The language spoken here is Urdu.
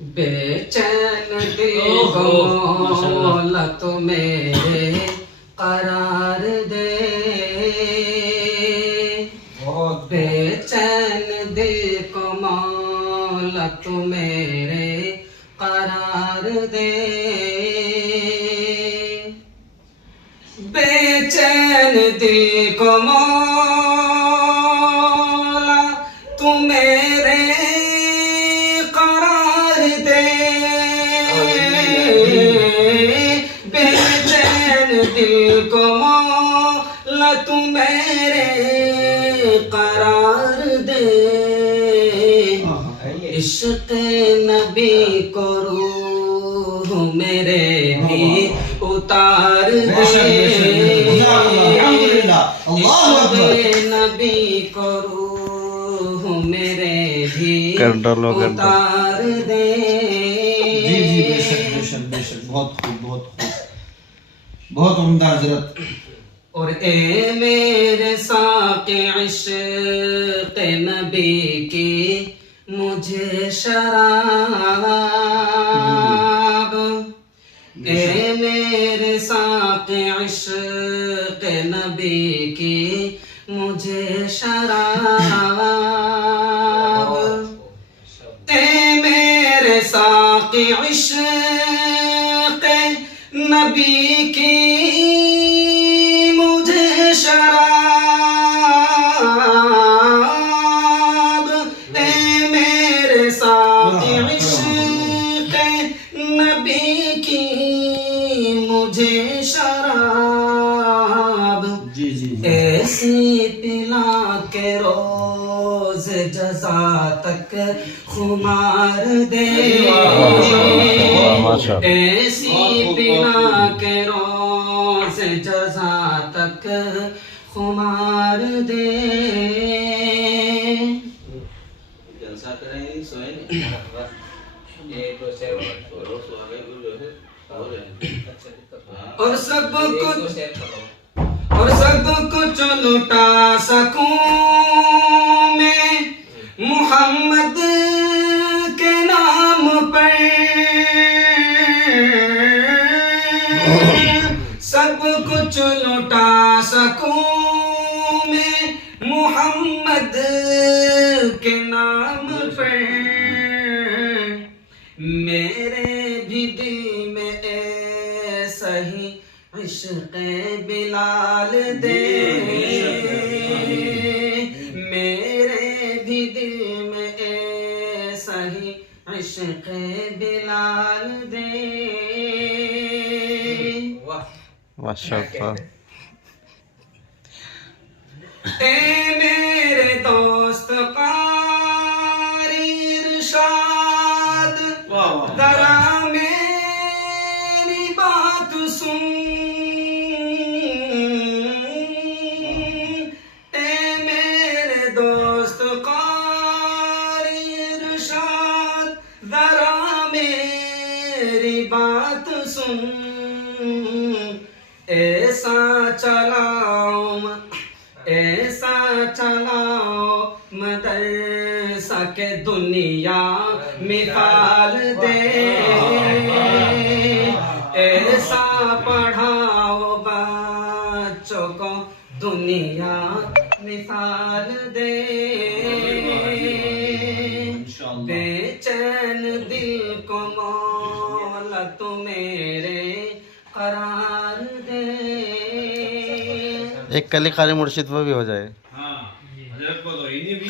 بے چین دل کو مولا تو میرے قرار دے، بے چین دل کو مولا تو میرے قرار دے، بے چین دل کو مولا تو میرے قرار دے، بے چین دل کو مولا تو میرے قرار دے، عشق نبی کو روح میرے بھی اتار دے، عشق نبی کو روح میرے بھی اتار دے، جی جی بے شک بے شک بے شک، بہت خوب بہت خوب، بہت عمدہ حضرت۔ اور اے میرے ساقی عشق نبی کی مجھے شراب، اے میرے ساقی عشق نبی کی مجھے شراب، اے میرے ساقی عشق نبی کی مجھے شراب، اے میرے ساقی عشق نبی کی مجھے شراب، جی جی ایسی پلا کے روز جزا تک خمار دے، ایسی پلا کے روز جزا تک خمار دے، اور سب کچھ لٹا سکوں میں محمد کے نام پر، سب کچھ لٹا سکوں میں محمد کے نام پر، میرے بھی دل میں ایسا ہی عشق بلال دے، میرے بھی دل میں ایسا ہی عشق بلال دے، ماشاءاللہ۔ اے میرے دوست قاری ارشاد، ذرا میری بات سن، اے میرے دوست قاری ارشاد، ذرا میری بات سن، ایسا چلاؤ مدرسہ کے دنیا مثال دے، ایسا پڑھاؤ بچوں کو دنیا مثال دے، بے چین دل کو مولا تو میرے قرار دے۔ ایک کلی قاری مرشد وہ بھی ہو جائے۔ ہاں حضرت کو تو ہی نہیں بھی